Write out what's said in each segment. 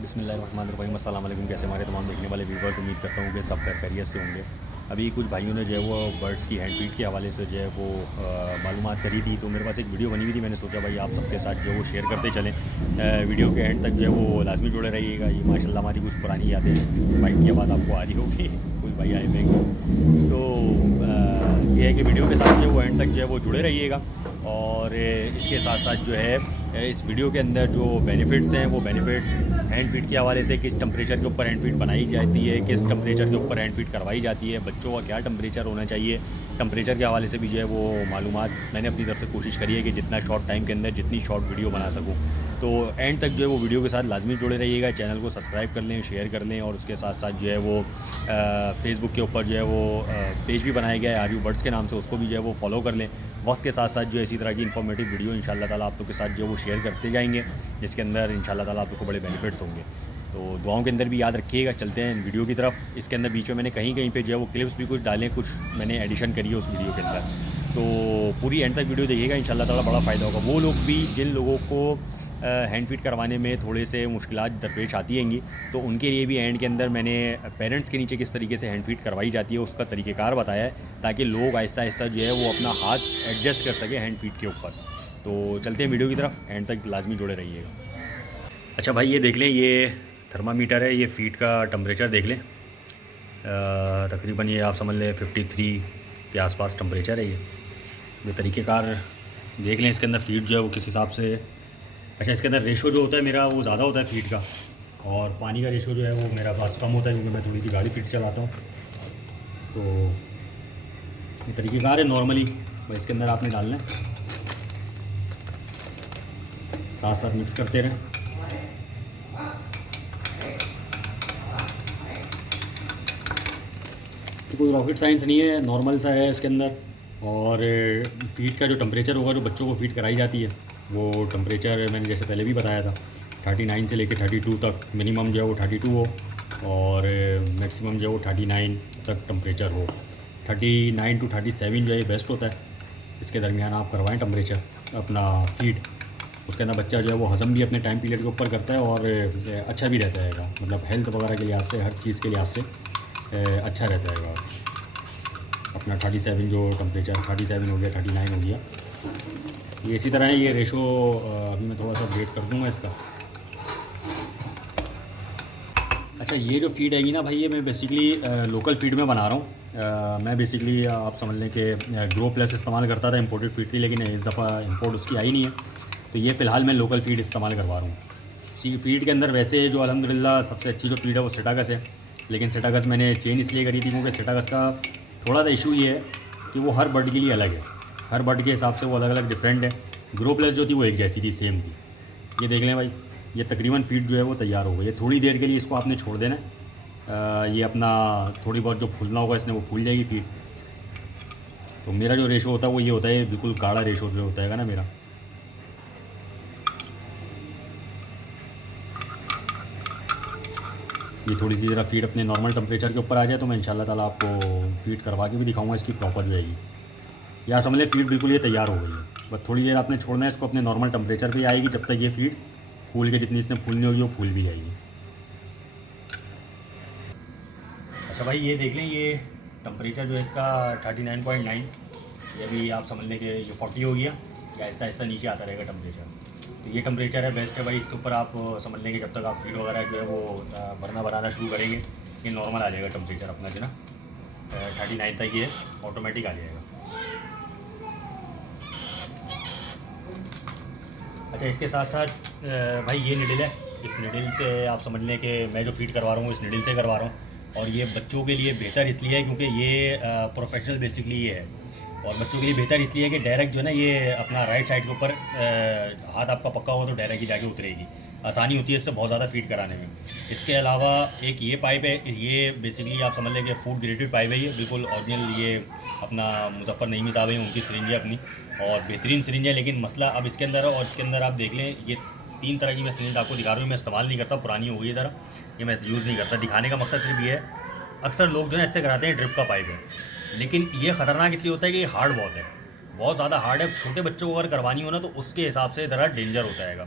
बिस्मिल्लाहिर्रहमानिर्रहीम। अस्सलाम वालेकुम। कैसे हमारे तमाम देखने वाले व्यूवर्स, उम्मीद करता हूँ कि सब खैरियत से होंगे। अभी कुछ भाइयों ने जो है वो बर्ड्स की हैंड फीड के हवाले से जो है वो मालूमात करी थी, तो मेरे पास एक वीडियो बनी हुई थी। मैंने सोचा भाई आप सबके साथ जो है वो शेयर करते चलें। वीडियो के एंड तक जो है वो लाजमी जुड़े रहिएगा। ये माशाल्लाह हमारी कुछ पुरानी यादें बाइक की आवाज़ आपको आ रही होगी, कुछ भाई आए हुए। तो ये है कि वीडियो के साथ जो है वो एंड तक जो है वो जुड़े रहिएगा। और इसके साथ साथ जो है इस वीडियो के अंदर जो बेनिफिट्स हैं वो बेनिफिट्स हैंड फीड के हवाले से, किस टम्परेचर के ऊपर हैंड फीड बनाई जाती है, किस टम्परेचर के ऊपर हैंड फीड करवाई जाती है, बच्चों का क्या टम्परेचर होना चाहिए, टम्परेचर के हवाले से भी जो है वो मालूमात मैंने अपनी तरफ से कोशिश करी है कि जितना शॉर्ट टाइम के अंदर जितनी शॉर्ट वीडियो बना सकूँ। तो एंड तक जो है वो वीडियो के साथ लाजमी जुड़े रहिएगा। चैनल को सब्सक्राइब कर लें, शेयर कर लें, और उसके साथ साथ जो है वो फेसबुक के ऊपर जो है वो पेज भी बनाया गया है आर यू बर्ड्स के नाम से, उसको भी जो है वो फॉलो कर लें। वक्त के साथ साथ जो है इसी तरह की इन्फॉर्मेटिव वीडियो इंशाल्लाह ताला आप लोग के साथ जो है वो शेयर करते जाएंगे, जिसके अंदर इंशाल्लाह ताला आप लोग को बड़े बेनिफिट्स होंगे। तो दुआओं के अंदर भी याद रखिएगा। चलते हैं वीडियो की तरफ। इसके अंदर बीच में मैंने कहीं कहीं पे जो है वो क्लिप्स भी कुछ डालें, कुछ मैंने एडिशन करी है उस वीडियो के अंदर। तो पूरी एंड तक वीडियो देखिएगा, इंशाल्लाह ताला बड़ा फ़ायदा होगा। वो लोग भी जिन लोगों को हैंड फीड करवाने में थोड़े से मुश्किलात दरपेश आती हैंगी, तो उनके लिए भी एंड के अंदर मैंने पेरेंट्स के नीचे किस तरीके से हैंड फीड करवाई जाती है उसका तरीक़ेकार बताया है, ताकि लोग आहिस्ता आहिस्ता जो है वो अपना हाथ एडजस्ट कर सकें हैंड फीड के ऊपर। तो चलते हैं वीडियो की तरफ, एंड तक लाजमी जुड़े रहिएगा। अच्छा भाई ये देख लें, ये थर्मामीटर है, ये फीड का टम्परेचर देख लें। तकरीबन ये आप समझ लें 53 के आसपास टम्परेचर है। ये तरीक़ेकार देख लें। इसके अंदर फीड जो है वो किस हिसाब से। अच्छा, इसके अंदर रेशो जो होता है मेरा वो ज़्यादा होता है फीड का, और पानी का रेशो जो है वो मेरा पास कम होता है, क्योंकि मैं थोड़ी सी गाड़ी फीड चलाता हूँ। तो ये तरीक़ेकार है नॉर्मली। बस इसके अंदर आपने डालना है, साथ साथ मिक्स करते रहें। तो कोई रॉकेट साइंस नहीं है, नॉर्मल सा है इसके अंदर। और फीड का जो टम्परेचर होगा, जो बच्चों को फीड कराई जाती है, वो टम्परेचर मैंने जैसे पहले भी बताया था 39 से लेकर 32 तक मिनिमम जो है वो 32 हो, और मैक्सिमम जो है वो 39 तक टम्परेचर हो। 39 टू 37 जो है बेस्ट होता है। इसके दरमियान आप करवाएं टम्परेचर अपना फीड। उसके अंदर बच्चा जो है वो हज़म भी अपने टाइम पीरियड के ऊपर करता है, और अच्छा भी रहता है, मतलब हेल्थ वगैरह के लिहाज से, हर चीज़ के लिहाज से अच्छा रहता है। अपना 37 जो टम्परेचर 37 हो गया, 39 हो गया, ये इसी तरह है। ये रेशो अभी मैं थोड़ा सा अपडेट कर दूंगा इसका। अच्छा, ये जो फीड हैगी ना भाई, ये मैं बेसिकली लोकल फीड में बना रहा हूँ। मैं बेसिकली आप समझ लें कि ग्रो प्लस इस्तेमाल करता था, इंपोर्टेड फीड थी, लेकिन इस दफ़ा इंपोर्ट उसकी आई नहीं है। तो ये फ़िलहाल मैं लोकल फीड इस्तेमाल करवा रहा हूँ। फीड के अंदर वैसे जो अल्हम्दुलिल्लाह सबसे अच्छी जो फीड है वो सेटागस है, लेकिन सेटागस मैंने चेंज इसलिए करी थी क्योंकि सेटागस का थोड़ा सा इशू ये है कि वो हर बर्ड के लिए अलग है, हर बर्ड के हिसाब से वो अलग अलग डिफरेंट है। ग्रो प्लस जो थी वो एक जैसी थी, सेम थी। ये देख लें भाई, ये तकरीबन फीड जो है वो तैयार हो गई है। थोड़ी देर के लिए इसको आपने छोड़ देना है। ये अपना थोड़ी बहुत जो फूलना होगा इसने वो फूल जाएगी फीड। तो मेरा जो रेशो होता है वो ये होता है, बिल्कुल गाढ़ा रेशो जो होता है ना मेरा। ये थोड़ी सी ज़रा फीड अपने नॉर्मल टेम्परेचर के ऊपर आ जाए तो मैं इंशाल्लाह ताला आपको फीड करवा के भी दिखाऊंगा इसकी प्रॉपर जो है। यार समझ लें फीड बिल्कुल ये तैयार हो गई है। बस थोड़ी देर आपने छोड़ना है इसको, अपने नॉर्मल टेम्परेचर पे आएगी, जब तक ये फीड फूल के जितनी इसने फूलनी होगी वो फूल भी जाएगी। अच्छा भाई ये देख लें, ये टेम्परेचर जो है इसका 39.9, ये भी आप समझ लें कि ये 40 हो गया। या आहिस्ता आहिस्ता नीचे आता रहेगा टेम्परेचर। तो ये टेम्परेचर है, बेस्ट है भाई। इसके ऊपर आप समझ लें कि जब तक आप फीड वगैरह जो है वो भरना बनाना शुरू करेंगे, ये नॉर्मल आ जाएगा टेम्परेचर अपना जो ना 39 तक ये ऑटोमेटिक आ जाएगा। अच्छा, इसके साथ साथ भाई ये निडल है, इस निडल से आप समझ लें कि मैं जो फीड करवा रहा हूँ इस निडल से करवा रहा हूँ। और ये बच्चों के लिए बेहतर इसलिए है क्योंकि ये प्रोफेशनल बेसिकली ये है, और बच्चों के लिए बेहतर इसलिए है कि डायरेक्ट जो है ना ये अपना राइट साइड के ऊपर हाथ आपका पक्का हो तो डायरेक्ट ही जाके उतरेगी, आसानी होती है इससे बहुत ज़्यादा फीड कराने में। इसके अलावा एक ये पाइप है, ये बेसिकली आप समझ लें कि फूड ग्रेडेड पाइप है, ये बिल्कुल ओरिजिनल, ये अपना मुजफ्फर नईमी साहब हैं उनकी सिरिंज है अपनी, और बेहतरीन सिरिंज है। लेकिन मसला अब इसके अंदर है, और इसके अंदर आप देख लें ये 3 तरह की मैं सिरिंज आपको दिखा रहा हूँ। मैं इस्तेमाल नहीं करता, पुरानी हो गई है ज़रा, ये मैं यूज़ नहीं करता। दिखाने का मकसद सिर्फ ये है, अक्सर लोग जो है इससे कराते हैं ड्रिप का पाइप है, लेकिन ये ख़तरनाक इसलिए होता है कि ये हार्ड बहुत है, बहुत ज़्यादा हार्ड है। छोटे बच्चों को अगर करवानी हो ना तो उसके हिसाब से ज़रा डेंजर होता है।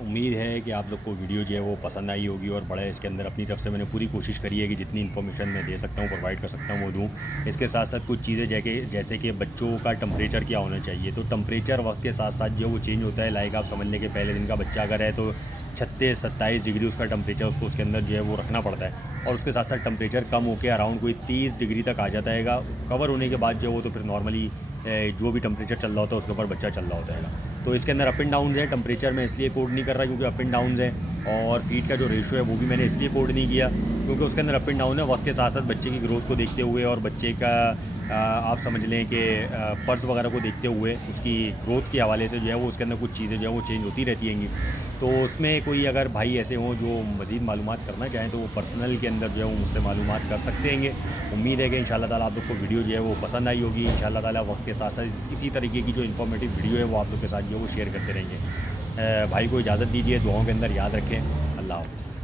उम्मीद है कि आप लोग को वीडियो जो है वो पसंद आई होगी और बड़ा इसके अंदर अपनी तरफ से मैंने पूरी कोशिश करी है कि जितनी इन्फॉर्मेशन मैं दे सकता हूँ, प्रोवाइड कर सकता हूँ वो दूँ। इसके साथ साथ कुछ चीज़ें जैसे कि बच्चों का टेम्परेचर क्या होना चाहिए, तो टेम्परेचर वक्त के साथ साथ जो वो चेंज होता है। लाइक आप समझ लें कि पहले दिन का बच्चा अगर है तो 36-27 डिग्री उसका टेम्परेचर उसको उसके अंदर जो है वो रखना पड़ता है, और उसके साथ साथ टेम्परेचर कम होकर अराउंड कोई 30 डिग्री तक आ जाता है कवर होने के बाद जो वो, तो फिर नॉर्मली जो भी टेम्परेचर चल रहा होता है उसके ऊपर बच्चा चल रहा होता है। तो इसके अंदर अप एंड डाउन है, टेम्परेचर मैं इसलिए कोड नहीं कर रहा क्योंकि अप एंड डाउन है, और फीड का जो रेशो है वो भी मैंने इसलिए कोड नहीं किया क्योंकि उसके अंदर अप एंड डाउन है। वक्त के साथ साथ बच्चे की ग्रोथ को देखते हुए और बच्चे का आप समझ लें कि पर्स वगैरह को देखते हुए उसकी ग्रोथ के हवाले से जो है वो उसके अंदर कुछ चीज़ें जो है वो चेंज होती रहती हैं। तो उसमें कोई अगर भाई ऐसे हों जो मज़ीद मालूमात करना चाहें तो वो पर्सनल के अंदर जो है वो मुझसे मालूमात कर सकते हैं। उम्मीद है कि इंशाल्लाह ताला आप लोग को वीडियो जो है वो पसंद आई होगी। इंशाल्लाह ताला वक्त के साथ साथ इसी तरीके की जो इन्फॉर्मेटिव वीडियो है वो आप लोग के साथ जो है वो शेयर करते रहेंगे। भाई को इजाज़त दीजिए, दुआओं के अंदर याद रखें। अल्लाह हाफ़िज़।